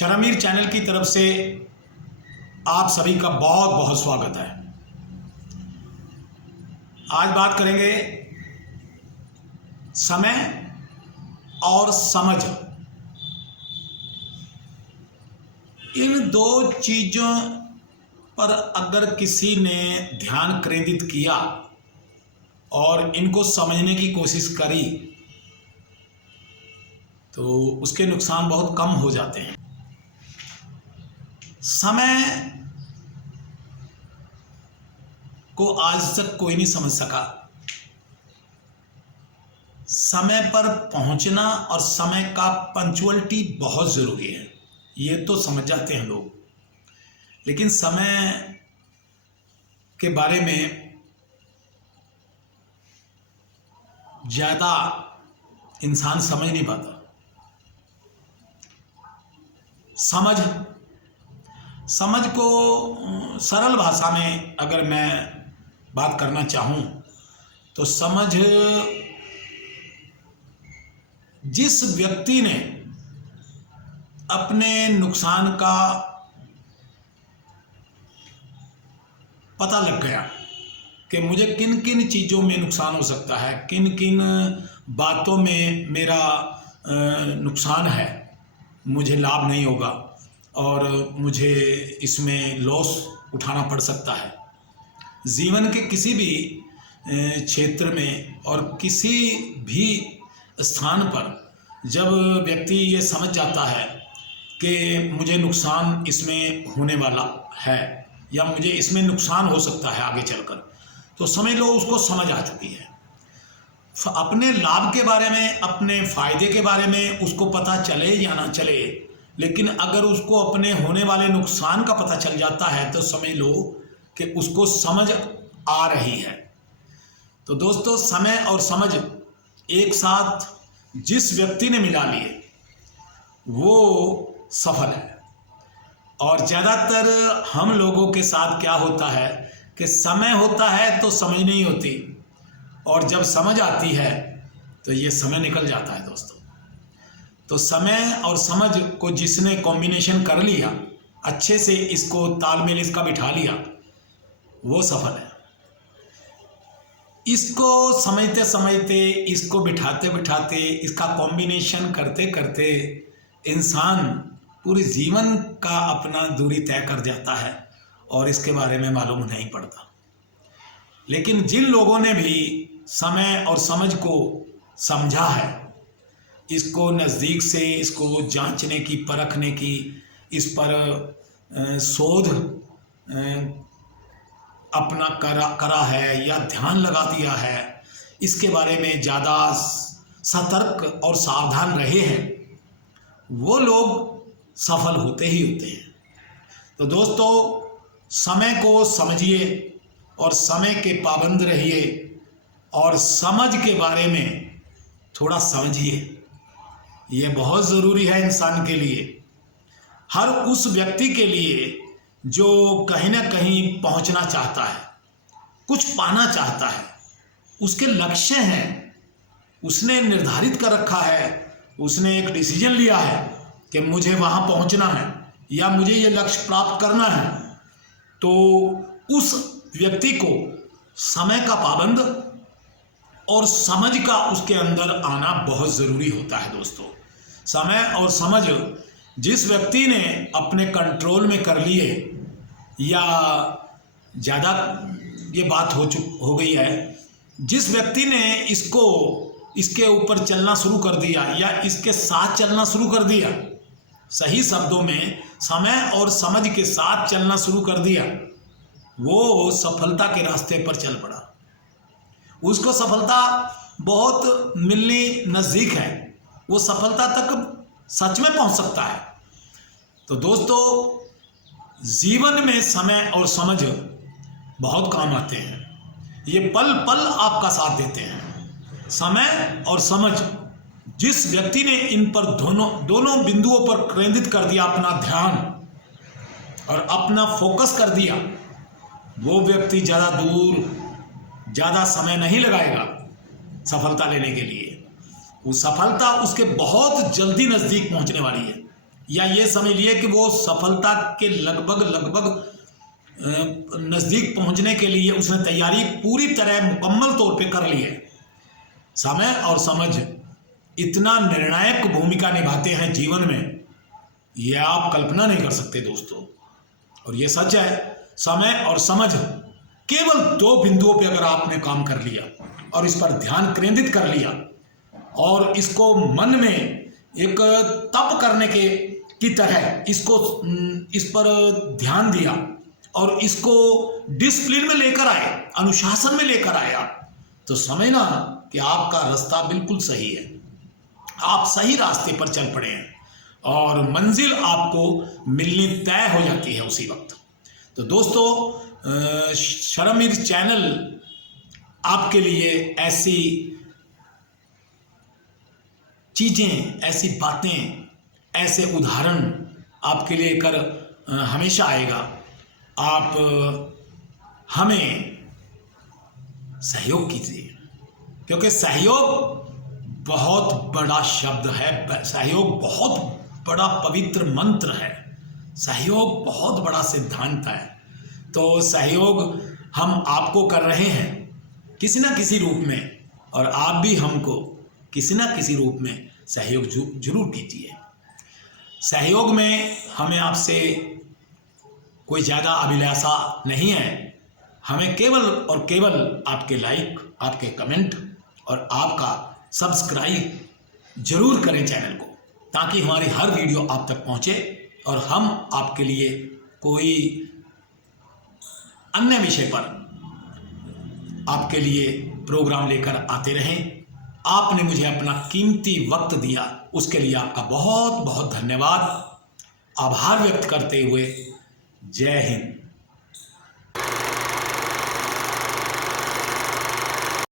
शर्मवीर channel की तरफ से आप सभी का बहुत बहुत स्वागत है। आज बात करेंगे समय और समझ। इन दो चीज़ों पर अगर किसी ने ध्यान केंद्रित किया और इनको समझने की कोशिश करी तो उसके नुकसान बहुत कम हो जाते हैं। समय को आज तक कोई नहीं समझ सका। समय पर पहुंचना और समय का पंक्चुअलिटी बहुत ज़रूरी है, ये तो समझ जाते हैं लोग, लेकिन समय के बारे में ज़्यादा इंसान समझ नहीं पाता। समझ को सरल भाषा में अगर मैं बात करना चाहूँ तो समझ जिस व्यक्ति ने अपने नुकसान का पता लग गया कि मुझे किन किन चीज़ों में नुकसान हो सकता है, किन किन बातों में मेरा नुकसान है, मुझे लाभ नहीं होगा और मुझे इसमें लॉस उठाना पड़ सकता है। जीवन के किसी भी क्षेत्र में और किसी भी स्थान पर जब व्यक्ति ये समझ जाता है कि मुझे नुकसान इसमें होने वाला है या मुझे इसमें नुकसान हो सकता है आगे चलकर, तो समझ लो उसको समझ आ चुकी है। अपने लाभ के बारे में, अपने फायदे के बारे में उसको पता चले या ना चले, लेकिन अगर उसको अपने होने वाले नुकसान का पता चल जाता है तो समझ लो कि उसको समझ आ रही है। तो दोस्तों, समय और समझ एक साथ जिस व्यक्ति ने मिला लिए वो सफल है। और ज़्यादातर हम लोगों के साथ क्या होता है कि समय होता है तो समझ नहीं होती, और जब समझ आती है तो ये समय निकल जाता है दोस्तों। तो समय और समझ को जिसने कॉम्बिनेशन कर लिया, अच्छे से इसको तालमेल इसका बिठा लिया, वो सफल है। इसको समझते समझते, इसको बिठाते बिठाते, इसका कॉम्बिनेशन करते करते इंसान पूरे जीवन का अपना दूरी तय कर जाता है और इसके बारे में मालूम नहीं पड़ता। लेकिन जिन लोगों ने भी समय और समझ को समझा है, इसको नज़दीक से इसको जांचने की, परखने की, इस पर शोध अपना करा है या ध्यान लगा दिया है, इसके बारे में ज़्यादा सतर्क और सावधान रहे हैं, वो लोग सफल होते ही होते हैं। तो दोस्तों, समय को समझिए और समय के पाबंद रहिए और समझ के बारे में थोड़ा समझिए। ये बहुत ज़रूरी है इंसान के लिए, हर उस व्यक्ति के लिए जो कहीं ना कहीं पहुंचना चाहता है, कुछ पाना चाहता है, उसके लक्ष्य हैं, उसने निर्धारित कर रखा है, उसने एक डिसीजन लिया है कि मुझे वहाँ पहुँचना है या मुझे ये लक्ष्य प्राप्त करना है। तो उस व्यक्ति को समय का पाबंद और समझ का उसके अंदर आना बहुत ज़रूरी होता है दोस्तों। समय और समझ जिस व्यक्ति ने अपने कंट्रोल में कर लिए, या ज़्यादा ये बात हो गई है, जिस व्यक्ति ने इसके ऊपर चलना शुरू कर दिया या इसके साथ चलना शुरू कर दिया, सही शब्दों में समय और समझ के साथ चलना शुरू कर दिया, वो सफलता के रास्ते पर चल पड़ा। उसको सफलता बहुत मिलनी नज़दीक है, वो सफलता तक सच में पहुंच सकता है। तो दोस्तों, जीवन में समय और समझ बहुत काम आते हैं, ये पल पल आपका साथ देते हैं। समय और समझ जिस व्यक्ति ने इन पर दोनों बिंदुओं पर केंद्रित कर दिया अपना ध्यान और अपना फोकस कर दिया, वो व्यक्ति ज़्यादा दूर, ज़्यादा समय नहीं लगाएगा सफलता लेने के लिए। वो सफलता उसके बहुत जल्दी नज़दीक पहुंचने वाली है, या ये समझ लिए कि वो सफलता के लगभग नज़दीक पहुंचने के लिए उसने तैयारी पूरी तरह मुकम्मल तौर पे कर ली है। समय और समझ इतना निर्णायक भूमिका निभाते हैं जीवन में, ये आप कल्पना नहीं कर सकते दोस्तों। और ये सच है, समय और समझ केवल 2 बिंदुओं पे अगर आपने काम कर लिया और इस पर ध्यान केंद्रित कर लिया और इसको मन में एक तप करने की तरह इस पर ध्यान दिया और इसको डिसिप्लिन में लेकर आए, अनुशासन में लेकर आए आप, तो समझना कि आपका रास्ता बिल्कुल सही है, आप सही रास्ते पर चल पड़े हैं और मंजिल आपको मिलनी तय हो जाती है उसी वक्त। तो दोस्तों, शर्मवीर चैनल आपके लिए ऐसी चीज़ें, ऐसी बातें, ऐसे उदाहरण आपके लिए कर हमेशा आएगा। आप हमें सहयोग कीजिए, क्योंकि सहयोग बहुत बड़ा शब्द है, सहयोग बहुत बड़ा पवित्र मंत्र है, सहयोग बहुत बड़ा सिद्धांत है। तो सहयोग हम आपको कर रहे हैं किसी न किसी रूप में, और आप भी हमको किसी न किसी रूप में सहयोग जरूर कीजिए। सहयोग में हमें आपसे कोई ज़्यादा अभिलाषा नहीं है, हमें केवल और केवल आपके लाइक, आपके कमेंट और आपका सब्सक्राइब जरूर करें चैनल को, ताकि हमारी हर वीडियो आप तक पहुंचे और हम आपके लिए कोई अन्य विषय पर आपके लिए प्रोग्राम लेकर आते रहें। आपने मुझे अपना कीमती वक्त दिया, उसके लिए आपका बहुत बहुत धन्यवाद। आभार व्यक्त करते हुए जय हिंद।